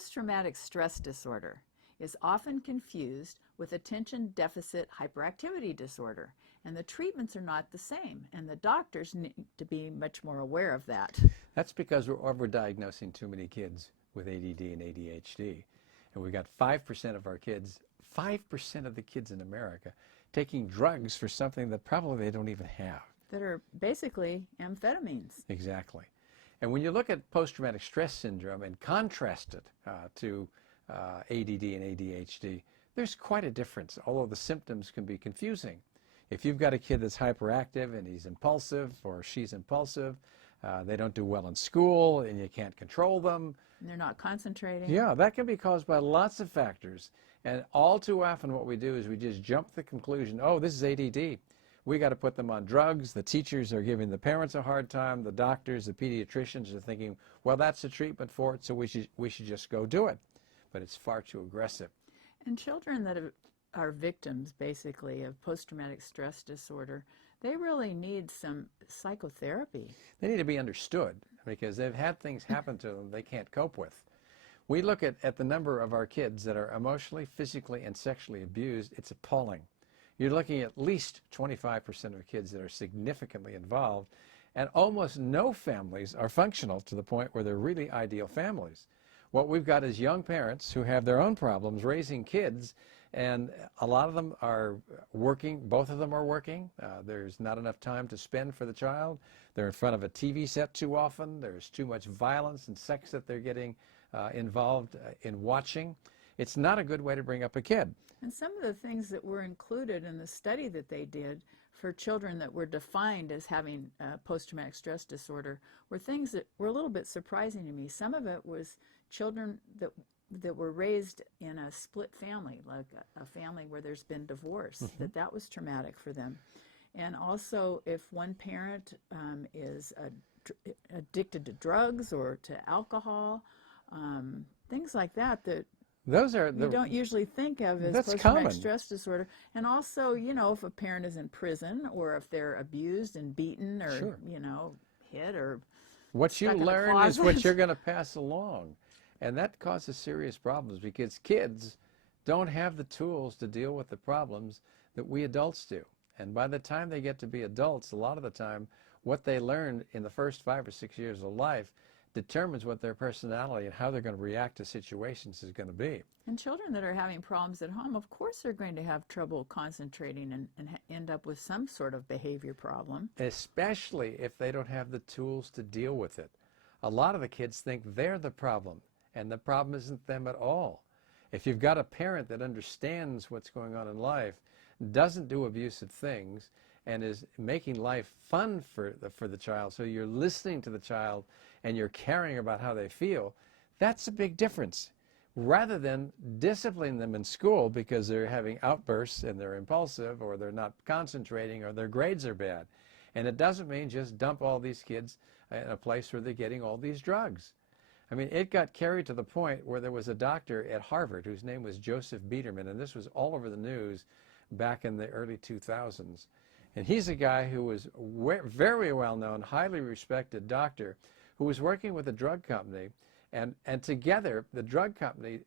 Post-traumatic stress disorder is often confused with attention deficit hyperactivity disorder, and the treatments are not the same, and the doctors need to be much more aware of that. That's because we're overdiagnosing too many kids with ADD and ADHD. And we've got 5% of our kids, 5% of the kids in America, taking drugs for something that probably they don't even have. That are basically amphetamines. Exactly. And when you look at post-traumatic stress syndrome and contrast it to ADD and ADHD, there's quite a difference, although the symptoms can be confusing. If you've got a kid that's hyperactive and he's impulsive or she's impulsive, they don't do well in school and you can't control them. And they're not concentrating. Yeah, that can be caused by lots of factors. And all too often what we do is we just jump to the conclusion, oh, this is ADD. We got to put them on drugs. The teachers are giving the parents a hard time. The doctors, the pediatricians are thinking, well, that's the treatment for it, so we should just go do it. But it's far too aggressive. And children that are victims, basically, of post-traumatic stress disorder, they really need some psychotherapy. They need to be understood because they've had things happen to them they can't cope with. We look at the number of our kids that are emotionally, physically, and sexually abused. It's appalling. You're looking at least 25% of kids that are significantly involved, and almost no families are functional to the point where they're really ideal families. What we've got is young parents who have their own problems raising kids, and a lot of them are working. Both of them are working. There's not enough time to spend for the child. They're in front of a TV set too often. There's too much violence and sex that they're getting involved in watching. It's not a good way to bring up a kid. And some of the things that were included in the study that they did for children that were defined as having post-traumatic stress disorder were things that were a little bit surprising to me. Some of it was children that were raised in a split family, like a family where there's been divorce, that was traumatic for them. And also if one parent is addicted to drugs or to alcohol, things like that those are you don't usually think of as post-traumatic stress disorder. And also, you know, if a parent is in prison or if they're abused and beaten or, Sure. you know, hit or what you stuck in a learn is what closet. you're going to pass along. And that causes serious problems because kids don't have the tools to deal with the problems that we adults do. And by the time they get to be adults, a lot of the time, what they learn in the first 5 or 6 years of life determines what their personality and how they're going to react to situations is going to be. And children that are having problems at home, of course they're going to have trouble concentrating and end up with some sort of behavior problem. Especially if they don't have the tools to deal with it. A lot of the kids think they're the problem, and the problem isn't them at all. If you've got a parent that understands what's going on in life, doesn't do abusive things, and is making life fun for the child, so you're listening to the child and you're caring about how they feel, that's a big difference. Rather than disciplining them in school because they're having outbursts and they're impulsive or they're not concentrating or their grades are bad. And it doesn't mean just dump all these kids in a place where they're getting all these drugs. I mean, it got carried to the point where there was a doctor at Harvard whose name was Joseph Biederman, and this was all over the news back in the early 2000s. And he's a guy who was very well-known, highly respected doctor who was working with a drug company, and together the drug company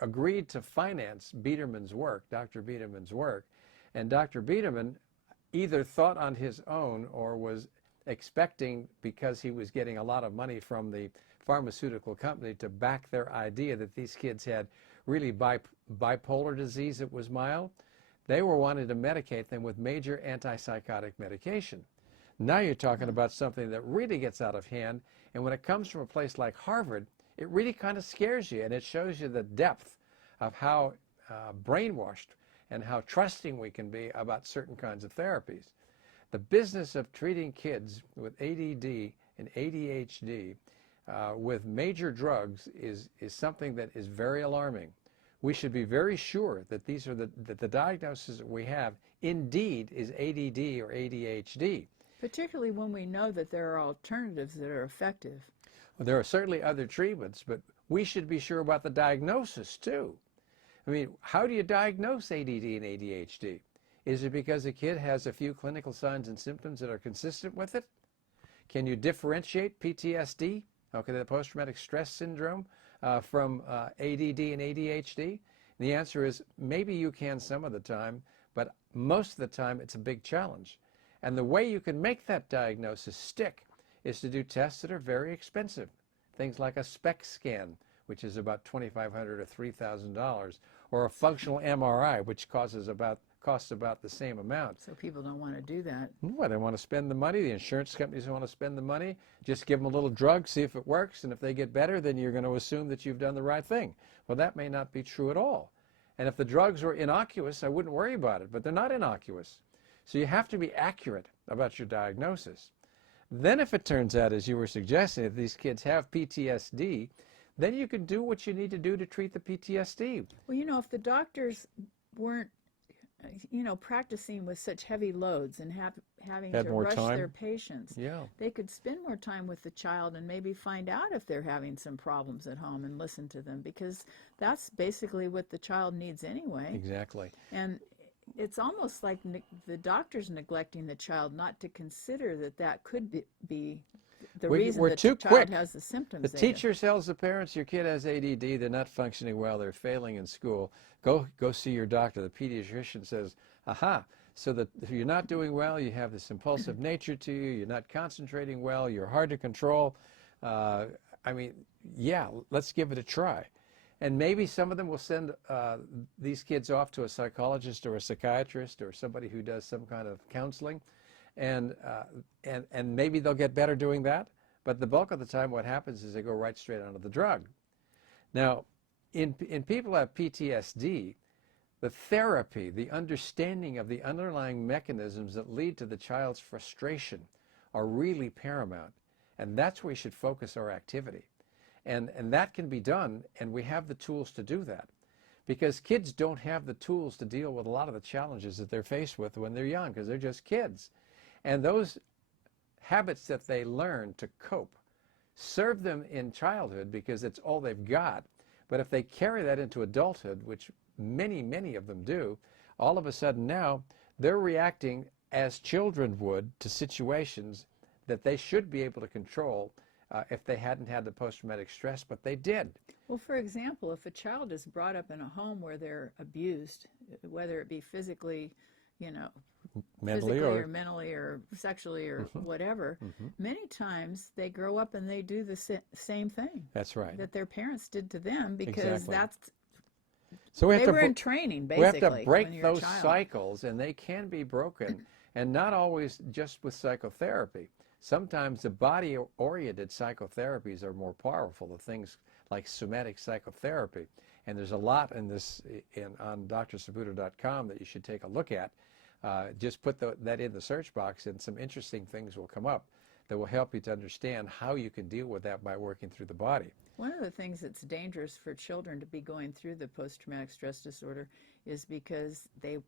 agreed to finance Biederman's work, Dr. Biederman's work, and Dr. Biederman either thought on his own or was expecting, because he was getting a lot of money from the pharmaceutical company, to back their idea that these kids had really bipolar disease that was mild. They were wanting to medicate them with major antipsychotic medication. Now you're talking about something that really gets out of hand, and when it comes from a place like Harvard, it really kind of scares you, and it shows you the depth of how brainwashed and how trusting we can be about certain kinds of therapies. The business of treating kids with ADD and ADHD with major drugs is something that is very alarming. We should be very sure that that the diagnosis that we have indeed is ADD or ADHD. Particularly when we know that there are alternatives that are effective. Well, there are certainly other treatments, but we should be sure about the diagnosis too. I mean, how do you diagnose ADD and ADHD? Is it because a kid has a few clinical signs and symptoms that are consistent with it? Can you differentiate PTSD, okay, the post-traumatic stress syndrome, from ADD and ADHD? The answer is maybe you can some of the time, but most of the time it's a big challenge. And the way you can make that diagnosis stick is to do tests that are very expensive. Things like a SPECT scan, which is about $2,500 or $3,000, or a functional MRI, which costs about the same amount. So people don't want to do that. Well, they want to spend the money. The insurance companies want to spend the money. Just give them a little drug, see if it works, and if they get better, then you're going to assume that you've done the right thing. Well, that may not be true at all. And if the drugs were innocuous, I wouldn't worry about it, but they're not innocuous. So you have to be accurate about your diagnosis. Then if it turns out, as you were suggesting, that these kids have PTSD, then you can do what you need to do to treat the PTSD. Well, if the doctors weren't, practicing with such heavy loads and having to rush their patients, they could spend more time with the child and maybe find out if they're having some problems at home and listen to them, because that's basically what the child needs anyway. Exactly. And it's almost like the doctor's neglecting the child not to consider that could be the reason that the child has the symptoms. The teacher tells the parents, your kid has ADD, they're not functioning well, they're failing in school, go see your doctor. The pediatrician says, aha, so that if you're not doing well, you have this impulsive nature to you, you're not concentrating well, you're hard to control. Let's give it a try. And maybe some of them will send these kids off to a psychologist or a psychiatrist or somebody who does some kind of counseling. And maybe they'll get better doing that. But the bulk of the time what happens is they go right straight onto the drug. Now, in people who have PTSD, the therapy, the understanding of the underlying mechanisms that lead to the child's frustration are really paramount. And that's where we should focus our activity. And that can be done, and we have the tools to do that. Because kids don't have the tools to deal with a lot of the challenges that they're faced with when they're young, because they're just kids. And those habits that they learn to cope serve them in childhood because it's all they've got. But if they carry that into adulthood, which many, many of them do, all of a sudden now they're reacting as children would to situations that they should be able to control if they hadn't had the post-traumatic stress, but they did. Well, for example, if a child is brought up in a home where they're abused, whether it be physically, mentally or mentally or sexually or whatever, many times they grow up and they do the same thing. That's right. That their parents did to them, because so they were in training, basically. We have to break those cycles, and they can be broken, and not always just with psychotherapy. Sometimes the body-oriented psychotherapies are more powerful, the things like somatic psychotherapy. And there's a lot in this on drsaputo.com that you should take a look at. Just put that in the search box, and some interesting things will come up that will help you to understand how you can deal with that by working through the body. One of the things that's dangerous for children to be going through the post-traumatic stress disorder is because they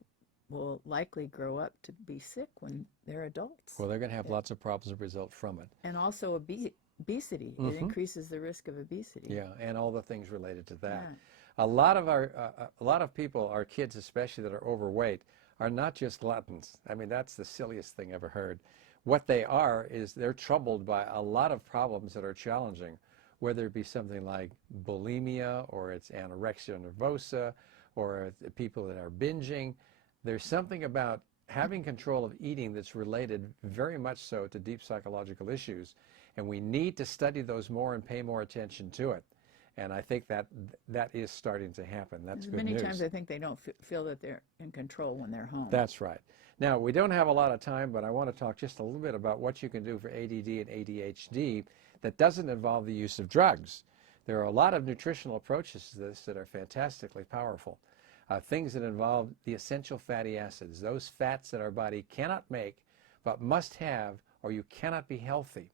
will likely grow up to be sick when they're adults. Well, they're going to have lots of problems that result from it. And also obesity. It increases the risk of obesity. Yeah, and all the things related to that. Yeah. A lot of people, our kids especially, that are overweight, are not just gluttons. I mean, that's the silliest thing ever heard. What they are is they're troubled by a lot of problems that are challenging, whether it be something like bulimia, or it's anorexia nervosa, or people that are binging. There's something about having control of eating that's related very much so to deep psychological issues, and we need to study those more and pay more attention to it. And I think that is starting to happen. That's good news. Many times I think they don't feel that they're in control when they're home. That's right. Now, we don't have a lot of time, but I want to talk just a little bit about what you can do for ADD and ADHD that doesn't involve the use of drugs. There are a lot of nutritional approaches to this that are fantastically powerful. Things that involve the essential fatty acids, those fats that our body cannot make but must have, or you cannot be healthy.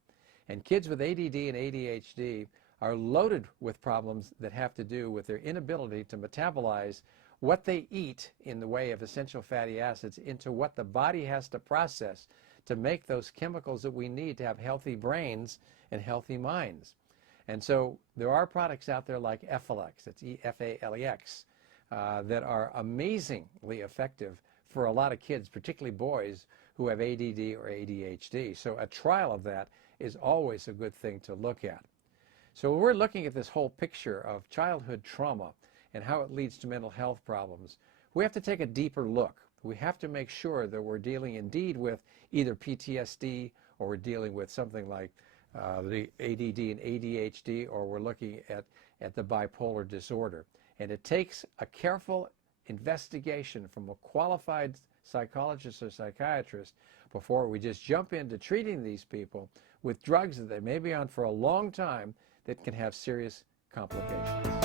And kids with ADD and ADHD are loaded with problems that have to do with their inability to metabolize what they eat in the way of essential fatty acids into what the body has to process to make those chemicals that we need to have healthy brains and healthy minds. And so there are products out there like Efalex, that's E-F-A-L-E-X, that are amazingly effective for a lot of kids, particularly boys who have ADD or ADHD. So a trial of that is always a good thing to look at. So when we're looking at this whole picture of childhood trauma and how it leads to mental health problems, we have to take a deeper look. We have to make sure that we're dealing indeed with either PTSD, or we're dealing with something like the ADD and ADHD, or we're looking at the bipolar disorder. And it takes a careful investigation from a qualified psychologist or psychiatrist before we just jump into treating these people with drugs that they may be on for a long time that can have serious complications.